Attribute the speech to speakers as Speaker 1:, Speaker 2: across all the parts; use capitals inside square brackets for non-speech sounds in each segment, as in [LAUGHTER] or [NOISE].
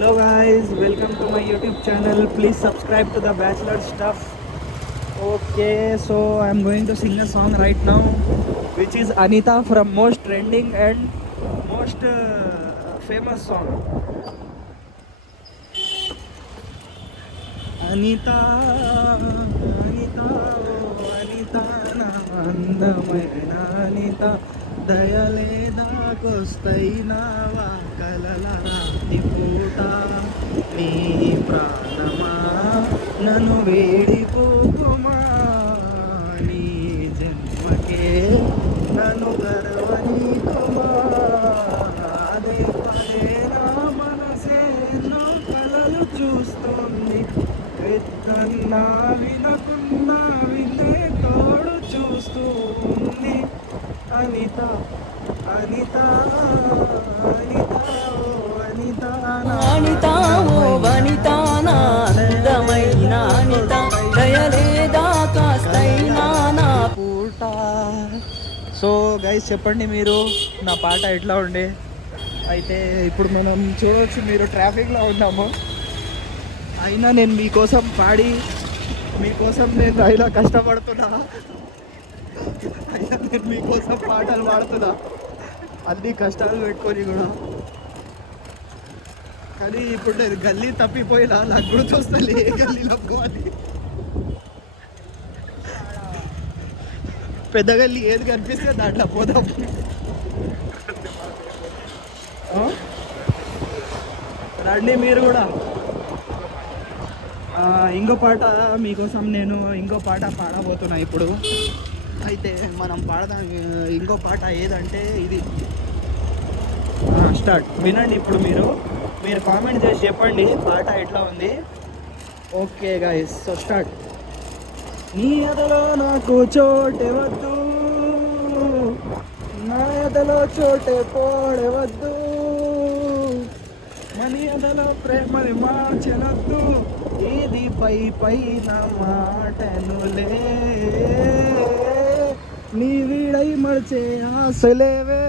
Speaker 1: Hello guys, welcome to my YouTube channel. Please subscribe to the Bachelor Stuff. Okay, so I'm going to sing a song right now, which is Anita from most trending and most uh, famous song. Anita, Anita, oh Anita, నా అందమైన అనిత దయలేదాకొస్తైనావా కలల రాతి పూట నీ ప్రాణమా? నన్ను వేడిపోకుమా? నీ జన్మకే నన్ను గర్వనీకుమా? నాదే పదే నా మనసే కలలు చూస్తుంది. విత్తన్నా వినకున్నా వినే తోడు చూస్తుంది. అనిత అనిత. గైస్ చెప్పండి మీరు నా పాట ఎట్లా ఉండే? అయితే ఇప్పుడు మనం చూడవచ్చు మీరు ట్రాఫిక్లో ఉన్నాము. అయినా నేను మీకోసం పాడి మీకోసం నేను అయినా కష్టపడుతున్నా. అయినా నేను మీకోసం పాటలు పాడుతున్నా. అన్ని కష్టాలు పెట్టుకొని కూడా. కానీ ఇప్పుడు నేను గల్లీ తప్పిపోయినా నాకు గుర్తొస్తా ఏ గల్లీలో పోవాలి. పెద్దగల్లి ఏది కనిపిస్తే దాంట్లో పోదాం. రండి మీరు కూడా. ఇంకో పాట మీకోసం నేను ఇంకో పాట పాడబోతున్నా ఇప్పుడు. అయితే మనం పాడదాం. ఇంకో పాట ఏదంటే ఇది. స్టార్ట్ వినండి ఇప్పుడు మీరు. మీరు కామెంట్ చేసి చెప్పండి పాట ఎట్లా ఉంది. ఓకే గాయస్ సో స్టార్ట్ నీ ఎదలో నాకు చోటెవద్దు నా ఎదలో చోటే పోడవద్దు మని ఎదలో ప్రేమని మార్చనద్దు. ఏది పై పైన మాటనులే నీ వీడై మడిచే ఆశలేవే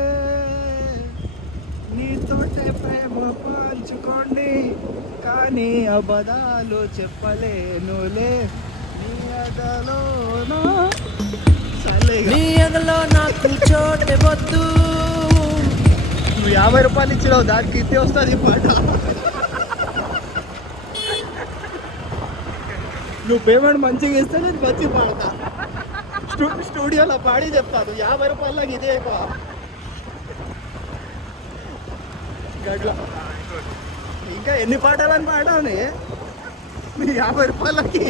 Speaker 1: నీతోటే ప్రేమ పంచుకోండి కానీ అబద్ధాలు చెప్పలేనులే. నీ
Speaker 2: ఎదలో నాకు చోటే వద్దు.
Speaker 1: నువ్వు యాభై రూపాయలు ఇచ్చినావు దానికి ఇంతే వస్తుంది పాట. నువ్వు పేమెంట్ మంచిగా ఇస్తే నేను మంచిగా పాడతా స్టూ స్టూడియోలో పాడి చెప్తాను యాభై రూపాయలకి ఇదే ఇంకా ఎన్ని పాటలని నీ యాభై రూపాయలకి.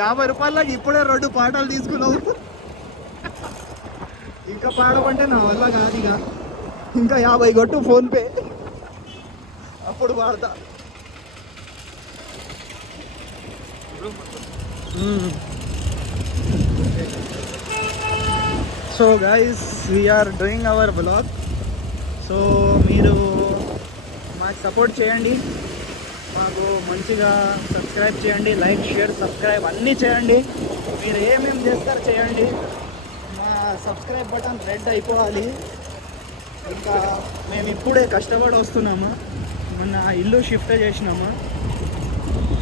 Speaker 1: యాభై రూపాయలకి ఇప్పుడే రెండు పాటలు తీసుకున్నావు. ఇంకా పాడమంటే నా వల్ల కాదు ఇక. ఇంకా యాభై కొట్టు ఫోన్పే అప్పుడు పాడతా. So guys we are doing our vlog so మీరు మాకు సపోర్ట్ చేయండి. మాకు మంచిగా సబ్స్క్రైబ్ చేయండి లైక్ షేర్ సబ్స్క్రైబ్ అన్నీ చేయండి. మీరు ఏమేమి చేస్తారో చేయండి. మా సబ్స్క్రైబ్ బటన్ రెడ్ అయిపోవాలి. ఇంకా మేము ఇప్పుడే కష్టపడి వస్తున్నాము? మొన్న ఇల్లు షిఫ్ట్ చేసినాము?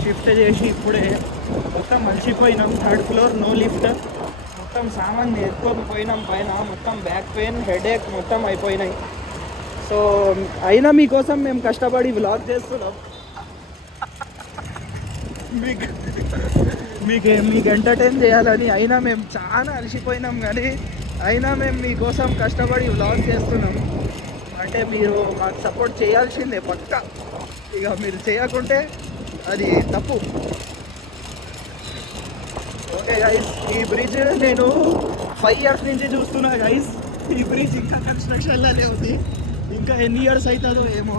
Speaker 1: షిఫ్ట్ చేసి ఇప్పుడే మొత్తం మలిసిపోయినాం థర్డ్ ఫ్లోర్ నో లిఫ్ట్. మొత్తం సామాన్ ఎత్తుకోకపోయినాం పైన. మొత్తం బ్యాక్ పెయిన్ హెడేక్ మొత్తం అయిపోయినాయి. సో అయినా మీకోసం మేము కష్టపడి వ్లాగ్ చేస్తున్నాం. మీకు మీకు మీకు ఎంటర్టైన్ చేయాలని అయినా మేము చాలా అలసిపోయినాం కానీ అయినా మేము మీకోసం కష్టపడి వ్లాగ్ చేస్తున్నాం. అంటే మీరు మాకు సపోర్ట్ చేయాల్సిందే పక్క. ఇక మీరు చేయకుంటే అది తప్పు. ఓకే గైస్ ఈ బ్రిడ్జ్ నేను ఫైవ్ ఇయర్స్ నుంచి చూస్తున్నా గైస్ ఈ బ్రిడ్జ్ ఇంకా కన్స్ట్రక్షన్లో ఉంది. ఇంకా ఎన్ని ఇయర్స్ అవుతుందో ఏమో.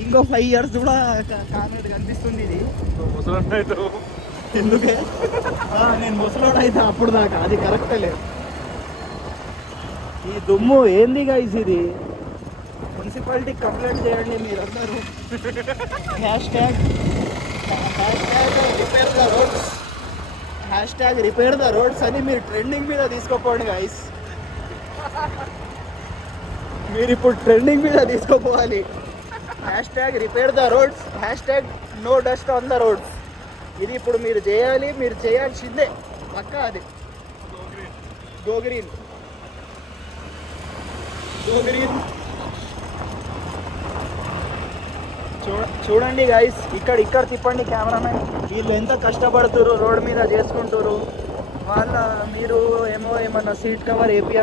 Speaker 1: ఇంకో ఫైవ్ ఇయర్స్ కూడా కా- కానట్టు కనిపిస్తుంది ఇది. ఎందుకే? నేను ముసలోడు అయితే అప్పుడు దాకా అది కరెక్టే లేదు ఈ దుమ్ము ఏంది గైస్ ఇది? మున్సిపాలిటీ కంప్లైంట్ చేయండి మీరందరూ. Hashtag hashtag repair the roads hashtag repair the roads అని మీరు ట్రెండింగ్ మీద తీసుకోపోండి గైస్ మీరు ఇప్పుడు ట్రెండింగ్ మీద తీసుకోపోవాలి. Hashtag repair the roads hashtag no dust on the roads ఇది ఇప్పుడు మీరు చేయాలి మీరు చేయాల్సిందే. పక్కా అది. గో గ్రీన్ గో గ్రీన్ చూడ చూడండి గైస్ ఇక్కడ ఇక్కడ తిప్పండి కెమెరామెన్ వీళ్ళు ఎంత కష్టపడుతురు రోడ్ మీద చేసుకుంటారు వాళ్ళ మీరు ఏమో ఏమన్నా సీట్ కవర్ ఏపీ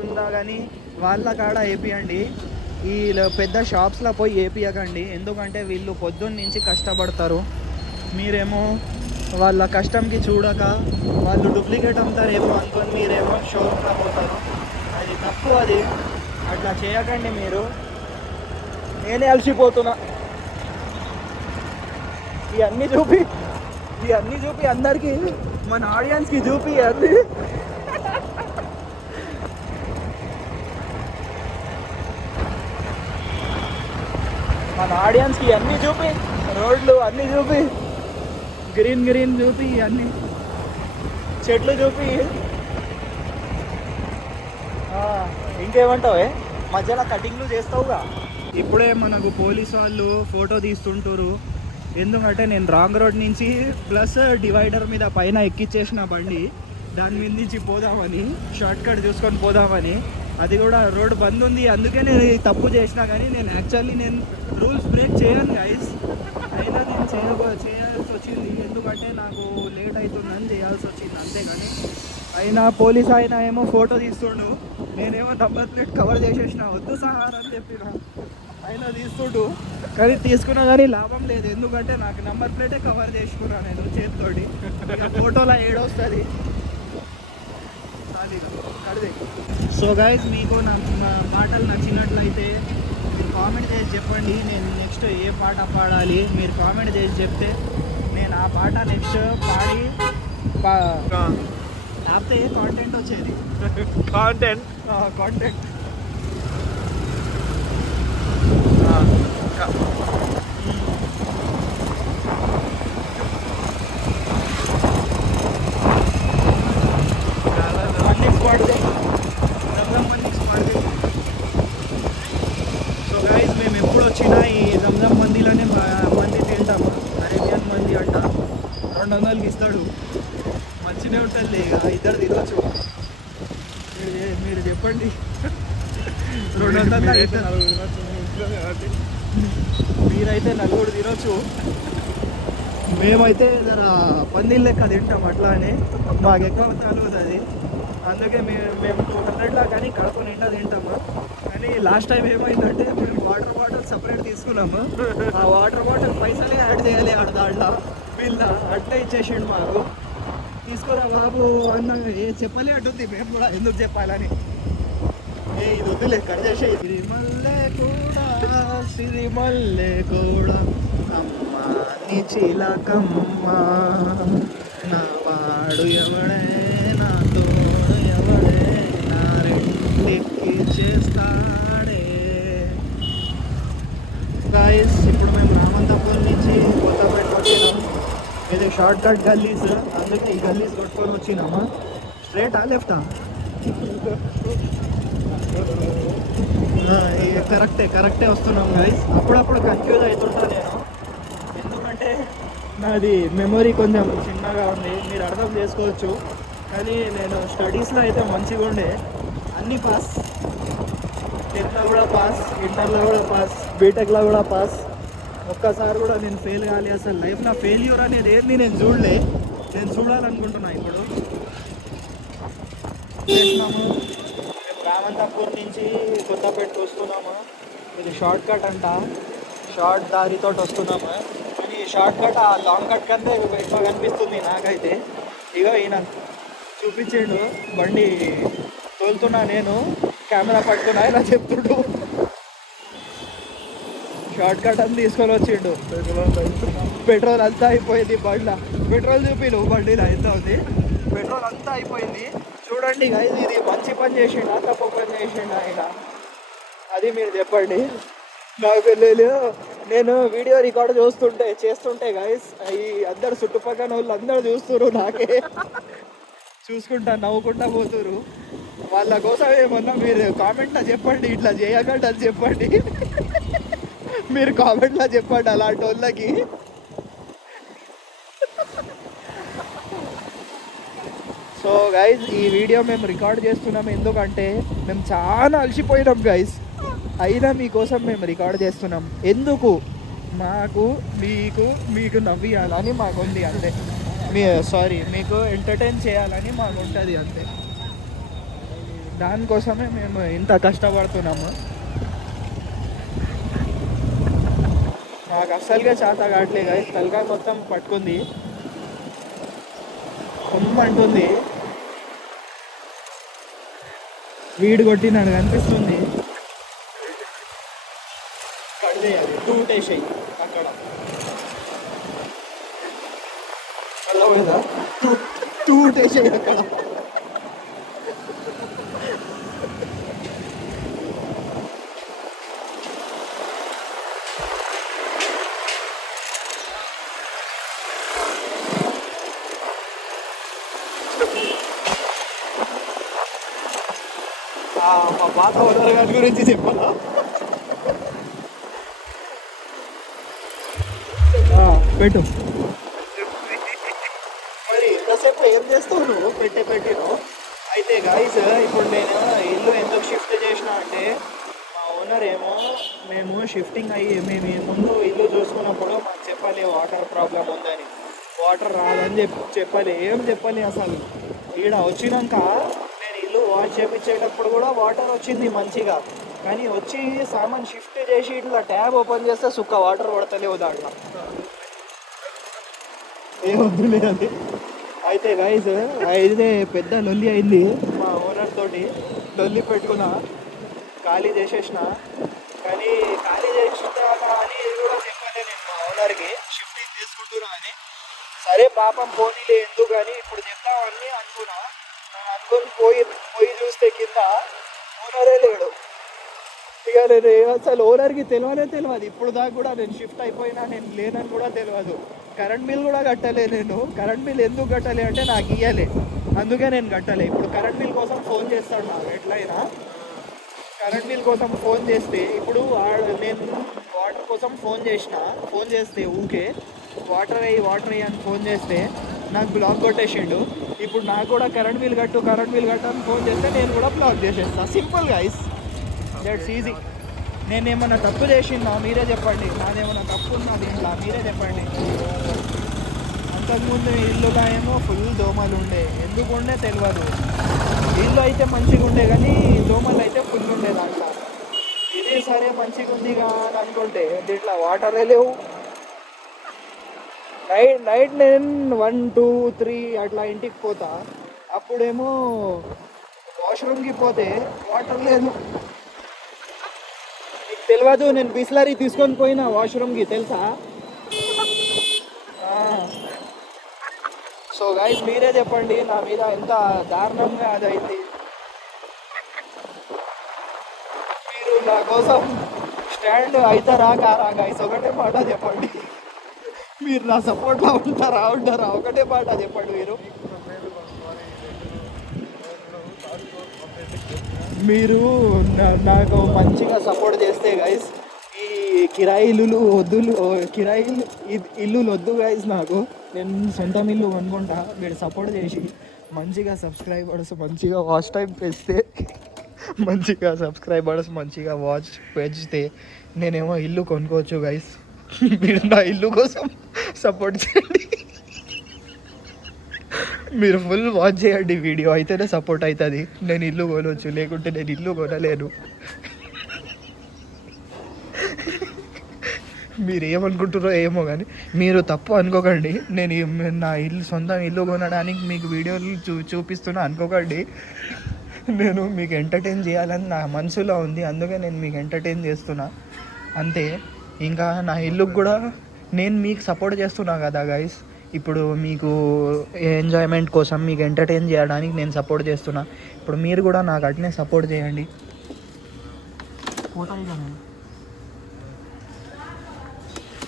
Speaker 1: ఉందా కానీ వాళ్ళ కాడ వేపియండి ఈ పెద్ద షాప్స్లో పోయి ఏపియకండి ఎందుకంటే వీళ్ళు పొద్దున్న నుంచి కష్టపడతారు. మీరేమో వాళ్ళ కష్టంకి చూడక వాళ్ళు డూప్లికేట్ అమ్ముతారేమో అనుకొని మీరేమో షోరూమ్లో పోతారు. అది తప్పు అది. అట్లా చేయకండి మీరు. నేనే అలసిపోతున్నా. ఇవన్నీ చూపి ఇవన్నీ చూపి అందరికీ మన ఆడియన్స్కి చూపి అది మన ఆడియన్స్కి అన్నీ చూపి రోడ్లు అన్నీ చూపి గ్రీన్ గ్రీన్ చూపి అన్నీ చెట్లు చూపి. ఇంకేమంటావే? మధ్యలో కటింగ్లు చేస్తావుగా. ఇప్పుడే మనకు పోలీస్ వాళ్ళు ఫోటో తీస్తుంటారు. ఎందుకంటే నేను రాంగ్ రోడ్ నుంచి ప్లస్ డివైడర్ మీద పైన ఎక్కిచ్చేసిన బండి. దాని మీద నుంచి పోదామని షార్ట్ కట్ చూసుకొని పోదామని అది కూడా రోడ్ బంద్ ఉంది. అందుకే నేను తప్పు చేసినా కానీ నేను యాక్చువల్లీ నేను రూల్స్ బ్రేక్ చేయను గైస్ అయినా నేను చేయబో చేయాల్సి వచ్చింది. ఎందుకంటే నాకు లేట్ అవుతుందని చేయాల్సి వచ్చింది అంతేగాని అయినా పోలీస్ ఆయన ఏమో ఫోటో తీస్తుండు. నేనేమో నంబర్ ప్లేట్ కవర్ చేసేసిన వద్దు సార్ అని చెప్పిన. ఆయన తీస్తుండు. కానీ తీసుకున్నా కానీ లాభం లేదు. ఎందుకంటే నాకు నంబర్ ప్లేటే కవర్ చేసుకున్నా నేను చేతితోటి. ఫోటోలో ఏడొస్తుంది. అది. సో గైజ్ మీకు నా పాటలు నచ్చినట్లయితే మీరు కామెంట్ చేసి చెప్పండి. నేను నెక్స్ట్ ఏ పాట పాడాలి? మీరు కామెంట్ చేసి చెప్తే నేను ఆ పాట నెక్స్ట్ పాడి లేకపోతే ఏ కాంటెంట్ వచ్చేది? [LAUGHS]
Speaker 3: కాంటెంట్
Speaker 1: కాంటెంట్ మంది పాడితే జంజం మంది పాడితే సో గైజ్ మేము ఎప్పుడు వచ్చినా ఈ జంజం మందిలోనే మా- మంది తింటాము అరేబియన్ మంది అంట రెండు వందలకి ఇస్తాడు మంచిగా ఉంటుంది ఇక ఇద్దరు తినొచ్చు మీరు చే- మీరు చెప్పండి రెండు వందలు అయితే మీరైతే నలుగురు తినొచ్చు మేమైతే జర పందిల్ లెక్క తింటాం అట్లా అని మాకు ఎక్కువ తగులుతుంది అది. అందుకే మేము మేము టూ హండ్రెడ్లా కానీ కడుపు నిండా తింటాము కానీ లాస్ట్ టైం ఏమైందంటే మేము వాటర్ బాటిల్ సపరేట్ తీసుకున్నాము. ఆ వాటర్ బాటిల్ పైసలే యాడ్ చేయాలి ఆడ దాంట్లో. వీళ్ళ అట్లే ఇచ్చేసిండు మాకు. తీసుకురా బాబు అన్న ఏ చెప్పలే అటుంది. మేము కూడా ఎందుకు చెప్పాలని ఏ ఇది వద్దులే కట్ చేసే సిరిమల్లె కూడా సిరిమల్లె కూడా అమ్మ నీ చిలకమ్మ నా వాడు ఎవడే నా తోడు ఎవడే నా రెండెక్కి చేస్తాడే గాయస్ ఇప్పుడు మేము రామంతపూర్ నుంచి కొత్తపేట వచ్చినాం ఇది షార్ట్ కట్ గల్లీస్ అందుకే ఈ గల్లీస్ కొట్టుకొని వచ్చినామా స్ట్రేటా లెఫ్టా కరెక్టే కరెక్టే వస్తున్నాం గైస్ అప్పుడప్పుడు కన్ఫ్యూజ్ అవుతుంటా నేను. ఎందుకంటే నాది మెమొరీ కొంచెం చిన్నగా ఉంది. మీరు అర్థం చేసుకోవచ్చు. కానీ నేను స్టడీస్లో అయితే మంచిగా ఉండే. అన్ని పాస్ టెన్త్లో కూడా పాస్ ఇంటర్లో కూడా పాస్ బీటెక్లో కూడా పాస్ ఒక్కసారి కూడా నేను ఫెయిల్ కాలి. అసలు లైఫ్లో ఫెయిల్యూర్ అనేది ఏంది నేను చూడలే. నేను చూడాలనుకుంటున్నా ఇప్పుడు. చేసినాము. రామంతపూర్ నుంచి కొత్తపేట వస్తున్నాము? ఇది షార్ట్ కట్ అంట. షార్ట్ దారితో వస్తున్నాము? కానీ షార్ట్ కట్ ఆ లాంగ్ కట్ కంటే ఎక్కువ కనిపిస్తుంది నాకైతే. ఇక ఈయన చూపించిండు బండి తోలుతున్నా నేను కెమెరా పట్టుకున్నా ఇలా చెప్తుండు. షార్ట్ కట్ అని తీసుకొని వచ్చిండు. పెట్రోల్ అంతా అయిపోయింది బండ్ల. పెట్రోల్ చూపి నువ్వు బండిలో ఎంత ఉంది? పెట్రోల్ అంతా అయిపోయింది. చూడండి guys, ఇది మంచి పని చేసిండు తప్పు పని చేసిండు ఆయన అది మీరు చెప్పండి. నాకు తెలియదు. నేను వీడియో రికార్డ్ చూస్తుంటే చేస్తుంటే గైస్ ఈ అందరు చుట్టుపక్కల వాళ్ళు అందరు చూస్తున్నారు నాకే. చూసుకుంటా నవ్వుకుంటా పోతురు వాళ్ళ కోసం ఏమన్నా మీరు కామెంట్లో చెప్పండి ఇట్లా చేయకండి అని చెప్పండి. మీరు కామెంట్లో చెప్పండి అలాంటి వాళ్ళకి. సో గైజ్ ఈ వీడియో మేము రికార్డ్ చేస్తున్నాం ఎందుకంటే మేము చాలా అలసిపోయినాం గైజ్ అయినా మీకోసం మేము రికార్డ్ చేస్తున్నాం. ఎందుకు? మాకు మీకు మీకు నవ్వియాలని మాకు ఉంది అంతే. మీ సారీ మీకు ఎంటర్టైన్ చేయాలని మాకు ఉంటుంది అంతే. దానికోసమే మేము ఇంత కష్టపడుతున్నాము. నాకు అస్సలుగా చేత కావట్లేదు గైస్ తలకాయ మొత్తం పట్టుకుంది. కొమ్మంటుంది. వీడు కొట్టినాడు కనిపిస్తుంది కడిదేయాలి టూటేసాయి అక్కడ. అర్థమైందా టూటేసాయి అక్కడ ఆ, మా పాత ఓనర్ గారి గురించి చెప్పాలా పెట్టు. మరి ఇంతసేపు ఏం చేస్తావు నువ్వు పెట్టే పెట్టిను? అయితే గాయస్ ఇప్పుడు నేను ఇల్లు ఎందుకు షిఫ్ట్ చేసిన అంటే మా ఓనర్ ఏమో మేము షిఫ్టింగ్ అయ్యి మేము ముందు ఇల్లు చూసుకున్నప్పుడు మాకు చెప్పాలి వాటర్ ప్రాబ్లం ఉందని. వాటర్ రాదని చెప్పి చెప్పాలి ఏం చెప్పాలి అసలు? ఈడ వచ్చినాక చేపించేటప్పుడు కూడా వాటర్ వచ్చింది మంచిగా. కానీ వచ్చి సామాన్ షిఫ్ట్ చేసి ఇట్లా ట్యాబ్ ఓపెన్ చేస్తే సుక్క వాటర్ పడతలేవు దాంట్లో. ఏమొద్దులే అది. అయితే గైస్ అయితే పెద్ద లొల్లి అయింది. మా ఓనర్ తోటి లొల్లి పెట్టుకున్న ఖాళీ చేసేసిన. కానీ ఖాళీ చేసిన తర్వాత అని కూడా చెప్పలే నేను మా ఓనర్కి షిఫ్టింగ్ తీసుకుంటున్నా అని. సరే పాపం పోనీలే ఎందుకు అని ఇప్పుడు చెప్తామని అనుకున్నా. నేను పోయి పోయి చూస్తే కింద ఓనరే లేడు. ఇక నేను అసలు ఓనర్కి తెలియనే తెలియదు ఇప్పుడు దాకా కూడా నేను షిఫ్ట్ అయిపోయినా నేను లేనని కూడా తెలియదు కరెంట్ బిల్ కూడా కట్టలే నేను. కరెంట్ బిల్ ఎందుకు కట్టలే అంటే నాకు ఇయ్యలే. అందుకే నేను కట్టలే. ఇప్పుడు కరెంట్ బిల్ కోసం ఫోన్ చేస్తాడు నాకు ఎట్లయినా. కరెంట్ బిల్ కోసం ఫోన్ చేస్తే ఇప్పుడు నేను వాటర్ కోసం ఫోన్ చేసిన ఫోన్ చేస్తే ఊకే వాటర్ అయ్యి వాటర్ అయ్యి అని ఫోన్ చేస్తే నాకు బ్లాక్ కొట్టేసిండు. ఇప్పుడు నాకు కూడా కరెంట్ బిల్ కట్టు కరెంట్ బిల్ కట్టు అని ఫోన్ చేస్తే నేను కూడా బ్లాక్ చేసేస్తా. సింపుల్ గైస్ దట్స్ ఈజీ నేను ఏమన్నా తప్పు చేసిందా మీరే చెప్పండి. నాదేమన్నా తప్పు ఉందా దీంట్లో? మీరే చెప్పండి. అంతకుముందు ఇల్లులో ఏమో ఫుల్ దోమలు ఉండే. ఎందుకు ఉండే తెలియదు ఇల్లు అయితే మంచిగా ఉండే కానీ దోమలు అయితే ఫుల్ ఉండే దాంట్లో. ఇదే సరే మంచిగా ఉంది అని అనుకుంటే. దీంట్లో వాటరే లేవు. నైట్ నైట్ నేను వన్ టూ త్రీ అట్లా ఇంటికి పోతా. అప్పుడేమో వాష్రూమ్కి పోతే వాటర్ లేదు. నీకు తెలియదు నేను బిస్లరీ తీసుకొని పోయినా వాష్రూమ్కి తెలుసా? సో గైస్ మీరే చెప్పండి నా మీద ఎంత దారుణంగా అదైంది. మీరు నా కోసం స్టాండ్ అవుతారా కారా గైస్ ఒకటే మాట చెప్పండి. మీరు నా సపోర్ట్లో ఉంటారా? ఉంటారా ఒకటే మాట చెప్పండి మీరు. మీరు నాకు మంచిగా సపోర్ట్ చేస్తే గైస్ ఈ కిరాయి వద్దులు కిరాయి ఇల్లు ఇల్లులు వద్దు గైస్ నాకు. నేను సొంతం ఇల్లు కొనుక్కుంటా. మీరు సపోర్ట్ చేసి మంచిగా సబ్స్క్రైబర్స్ మంచిగా వాచ్ టైం పెంచితే మంచిగా సబ్స్క్రైబర్స్ మంచిగా వాచ్ పెంచితే నేనేమో ఇల్లు కొనుక్కోవచ్చు గైస్ మీరు నా ఇల్లు కోసం సపోర్ట్ చేయండి. మీరు ఫుల్ వాచ్ చేయండి వీడియో. అయితేనే సపోర్ట్ అవుతుంది నేను ఇల్లు కొనవచ్చు లేకుంటే నేను ఇల్లు కొనలేను. మీరు ఏమనుకుంటారో ఏమో కానీ మీరు తప్పు అనుకోకండి. నేను నా ఇల్లు సొంతం ఇల్లు కొనడానికి మీకు వీడియోలు చూ చూపిస్తున్నా అనుకోకండి. నేను మీకు ఎంటర్టైన్ చేయాలని నా మనసులో ఉంది. అందుకే నేను మీకు ఎంటర్టైన్ చేస్తున్నా. అంతే. ఇంకా నా ఇల్లుకి కూడా నేను మీకు సపోర్ట్ చేస్తున్నా కదా గైస్ ఇప్పుడు మీకు ఎంజాయ్మెంట్ కోసం మీకు ఎంటర్టైన్ చేయడానికి నేను సపోర్ట్ చేస్తున్నా. ఇప్పుడు మీరు కూడా నాకు అట్నే సపోర్ట్ చేయండి.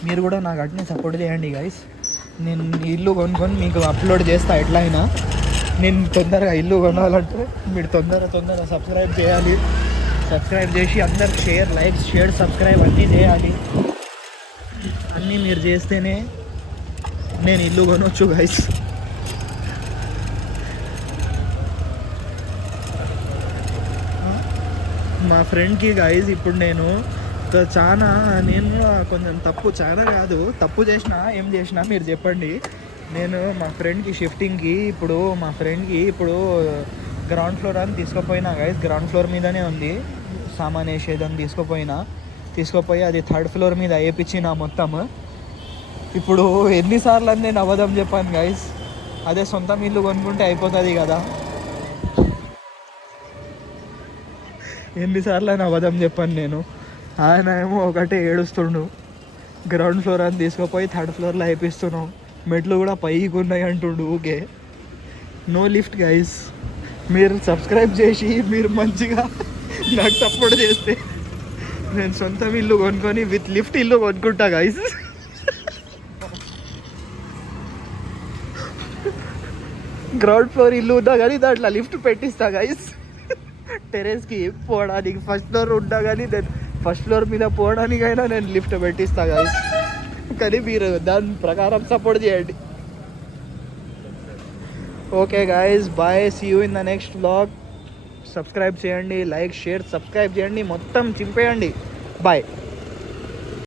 Speaker 1: మీరు కూడా నాకు అట్నే సపోర్ట్ చేయండి గైస్ నేను ఇల్లు కొనుక్కొని మీకు అప్లోడ్ చేస్తా ఎట్లయినా. నేను తొందరగా ఇల్లు కొనాలంటే మీరు తొందర తొందర సబ్స్క్రైబ్ చేయాలి. సబ్స్క్రైబ్ చేసి అందరికి షేర్ లైక్ షేర్ సబ్స్క్రైబ్ అన్నీ చేయాలి. అన్నీ మీరు చేస్తేనే నేను ఇల్లు కొనొచ్చు గైస్ మా ఫ్రెండ్కి గైజ్ ఇప్పుడు నేను చాలా నేను కూడా కొంచెం తప్పు చాలా కాదు. తప్పు చేసిన ఏం చేసినా మీరు చెప్పండి. నేను మా ఫ్రెండ్కి షిఫ్టింగ్కి ఇప్పుడు మా ఫ్రెండ్కి ఇప్పుడు గ్రౌండ్ ఫ్లోర్ అని తీసుకుపోయినా గైజ్ గ్రౌండ్ ఫ్లోర్ మీదనే ఉంది. సామాన్ వేసేదని తీసుకుపోయినా. తీసుకుపోయి అది థర్డ్ ఫ్లోర్ మీద వేయించిన మొత్తం. ఇప్పుడు ఎన్నిసార్లు అని నేను అబద్ధం చెప్పాను గైస్ అదే సొంతం ఇల్లు కొనుక్కుంటే అయిపోతుంది కదా. ఎన్నిసార్లు అని అబద్ధం చెప్పాను నేను. ఆయన ఏమో ఒకటే ఏడుస్తుండు. గ్రౌండ్ ఫ్లోర్ అని తీసుకుపోయి థర్డ్ ఫ్లోర్లో అయిపిస్తున్నాం మెట్లు కూడా పైకి ఉన్నాయి అంటుండు ఓకే నో లిఫ్ట్ గైస్ మీరు సబ్స్క్రైబ్ చేసి మీరు మంచిగా నాకు సపోర్ట్ చేస్తే నేను సొంతం ఇల్లు కొనుక్కొని విత్ లిఫ్ట్ ఇల్లు కొనుక్కుంటా గైస్ గ్రౌండ్ ఫ్లోర్ ఇల్లు ఉందా కానీ దాంట్లో లిఫ్ట్ పెట్టిస్తా గైస్ టెరెస్కి పోవడానికి ఫస్ట్ ఫ్లోర్ ఉంటా కానీ నేను ఫస్ట్ ఫ్లోర్ మీద పోవడానికైనా నేను లిఫ్ట్ పెట్టిస్తా గైస్ కానీ మీరు దాని ప్రకారం సపోర్ట్ చేయండి. Okay guys bye see you in the next vlog subscribe చేయండి లైక్ షేర్ సబ్స్క్రైబ్ చేయండి. మొత్తం చింపేయండి. బాయ్